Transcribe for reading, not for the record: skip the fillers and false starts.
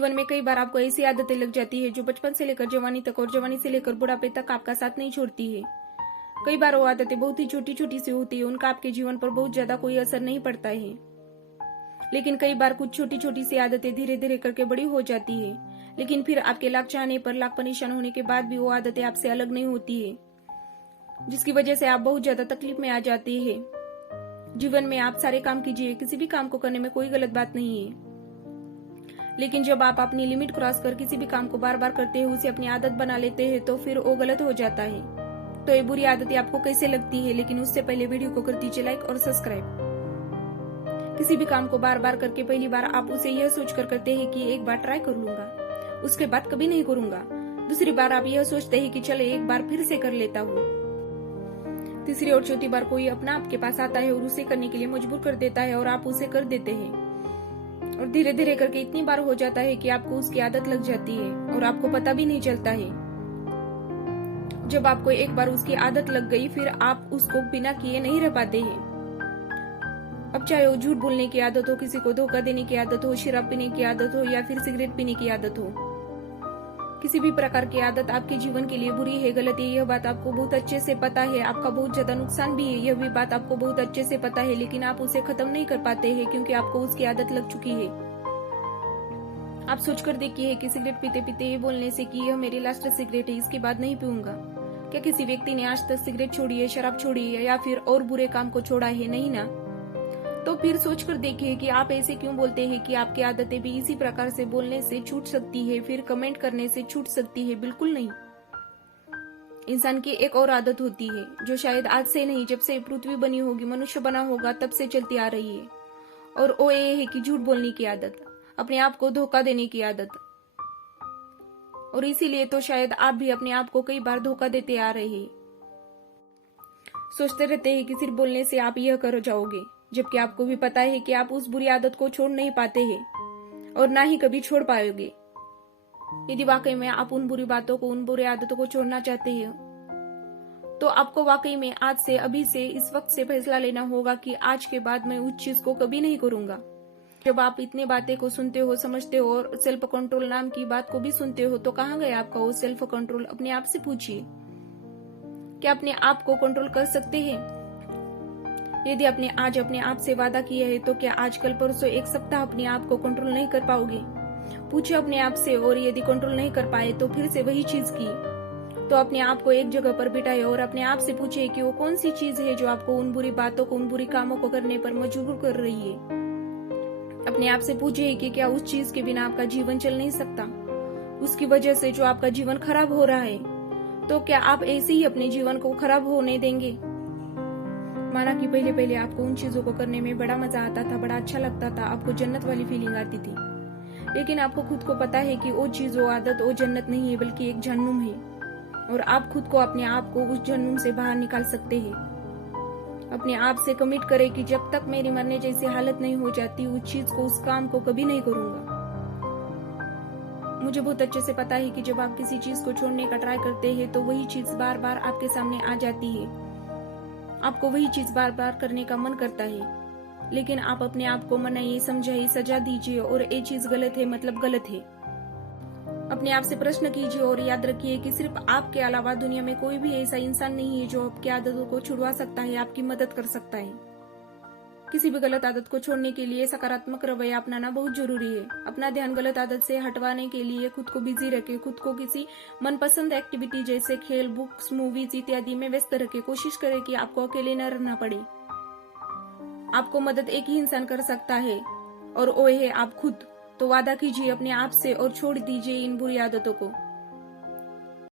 जीवन में कई बार आपको ऐसी आदतें लग जाती है जो बचपन से लेकर जवानी तक और जवानी से लेकर बुढ़ापे तक आपका साथ नहीं छोड़ती है। कई बार वो आदतें बहुत ही छोटी छोटी सी होती है, उनका आपके जीवन पर बहुत ज्यादा कोई असर नहीं पड़ता है। लेकिन कई बार कुछ छोटी छोटी सी आदतें धीरे धीरे करके बड़ी हो जाती है, लेकिन फिर आपके लाख चाहने पर, लाख परेशान होने के बाद भी वो आदतें आपसे अलग नहीं होती है, जिसकी वजह से आप बहुत ज्यादा तकलीफ में आ जाती है। जीवन में आप सारे काम कीजिए, किसी भी काम को करने में कोई गलत बात नहीं है, लेकिन जब आप अपनी लिमिट क्रॉस कर किसी भी काम को बार बार करते हैं, उसे अपनी आदत बना लेते हैं, तो फिर वो गलत हो जाता है। तो ये बुरी आदतें आपको कैसे लगती है, लेकिन उससे पहले वीडियो को कर दीजिए लाइक और सब्सक्राइब। किसी भी काम को बार बार करके पहली बार आप उसे यह सोच कर करते हैं कि एक बार ट्राई कर लूंगा, उसके बाद कभी नहीं करूंगा। दूसरी बार आप यह सोचते हैं कि चले एक बार फिर से कर लेता हूँ। तीसरी और चौथी बार कोई अपना आपके पास आता है और उसे करने के लिए मजबूर कर देता है और आप उसे कर देते हैं, और धीरे धीरे करके इतनी बार हो जाता है कि आपको उसकी आदत लग जाती है और आपको पता भी नहीं चलता है। जब आपको एक बार उसकी आदत लग गई, फिर आप उसको बिना किए नहीं रह पाते हैं। अब चाहे वो झूठ बोलने की आदत हो, किसी को धोखा देने की आदत हो, शराब पीने की आदत हो या फिर सिगरेट पीने की आदत हो, किसी भी प्रकार की आदत आपके जीवन के लिए बुरी है, गलत है, यह बात आपको बहुत अच्छे से पता है। आपका बहुत ज्यादा नुकसान भी है, यह भी बात आपको बहुत अच्छे से पता है, लेकिन आप उसे खत्म नहीं कर पाते हैं क्योंकि आपको उसकी आदत लग चुकी है। आप सोचकर देखिए कि सिगरेट पीते पीते ये बोलने से कि यह मेरी लास्ट सिगरेट है, इसके बाद नहीं पीऊंगा, क्या किसी व्यक्ति ने आज तक सिगरेट छोड़ी है, शराब छोड़ी है या फिर और बुरे काम को छोड़ा है? नहीं ना। तो फिर सोचकर देखिए कि आप ऐसे क्यों बोलते हैं कि आपकी आदतें भी इसी प्रकार से बोलने से छूट सकती है, फिर कमेंट करने से छूट सकती है? बिल्कुल नहीं। इंसान की एक और आदत होती है जो शायद आज से नहीं, जब से पृथ्वी बनी होगी, मनुष्य बना होगा, तब से चलती आ रही है, और वो ये है कि झूठ बोलने की आदत, अपने आप को धोखा देने की आदत। और इसीलिए तो शायद आप भी अपने आप को कई बार धोखा देते आ रहे हैं। सोचते रहते हैं कि सिर्फ बोलने से आप यह कर जाओगे, जबकि आपको भी पता है कि आप उस बुरी आदत को छोड़ नहीं पाते हैं और ना ही कभी छोड़ पाओगे। यदि वाकई में आप उन बुरी बातों को, उन बुरी आदतों को छोड़ना चाहते हैं, तो आपको वाकई में आज से, अभी से, इस वक्त से फैसला लेना होगा कि आज के बाद मैं उस चीज को कभी नहीं करूंगा। जब आप इतनी बातें को सुनते हो, समझते हो और सेल्फ कंट्रोल नाम की बात को भी सुनते हो, तो कहाँ गया आपका वो सेल्फ कंट्रोल? अपने आप से पूछिए, क्या अपने आप को कंट्रोल कर सकते हैं? यदि आपने आज अपने आप से वादा किया है, तो क्या आज, कल, परसों, एक सप्ताह अपने आप को कंट्रोल नहीं कर पाओगे? पूछिए अपने आप से, और यदि कंट्रोल नहीं कर पाए तो फिर से वही चीज की, तो अपने आप को एक जगह पर बिठाए और अपने आप से पूछिए कि वो कौन सी चीज है जो आपको उन बुरी बातों को, उन बुरी कामों को करने पर मजबूर कर रही है। अपने आप से पूछिए कि क्या उस चीज के बिना आपका जीवन चल नहीं सकता, उसकी वजह से जो आपका जीवन खराब हो रहा है, तो क्या आप ऐसे ही अपने जीवन को खराब होने देंगे? माना कि पहले पहले आपको उन चीजों को करने में बड़ा मजा आता था, बड़ा अच्छा लगता था, आपको जन्नत वाली फीलिंग आती थी, लेकिन आपको खुद को पता है कि वो चीज, वो आदत, वो जन्नत नहीं है, बल्कि एक जहन्नुम है, और आप खुद को, अपने आप को उस जहन्नुम से बाहर निकाल सकते हैं। अपने आप से कमिट करें कि जब तक मेरी मरने जैसी हालत नहीं हो जाती, उस चीज को, उस काम को कभी नहीं करूंगा। मुझे बहुत अच्छे से पता है कि जब आप किसी चीज को छोड़ने का ट्राई करते हैं, तो वही चीज बार बार आपके सामने आ जाती है, आपको वही चीज बार बार करने का मन करता है, लेकिन आप अपने आप को मनाइए, समझाइए, सजा दीजिए और ये चीज गलत है मतलब गलत है। अपने आप से प्रश्न कीजिए और याद रखिए कि सिर्फ आपके अलावा दुनिया में कोई भी ऐसा इंसान नहीं है जो आपकी आदतों को छुड़वा सकता है, आपकी मदद कर सकता है। किसी भी गलत आदत को छोड़ने के लिए सकारात्मक रवैया अपनाना बहुत जरूरी है। अपना ध्यान गलत आदत से हटवाने के लिए खुद को बिजी रखें, खुद को किसी मनपसंद एक्टिविटी जैसे खेल, बुक्स, मूवीज इत्यादि में व्यस्त रखें। कोशिश करें कि आपको अकेले न रहना पड़े। आपको मदद एक ही इंसान कर सकता है और वो है आप खुद। तो वादा कीजिए अपने आप से और छोड़ दीजिए इन बुरी आदतों को।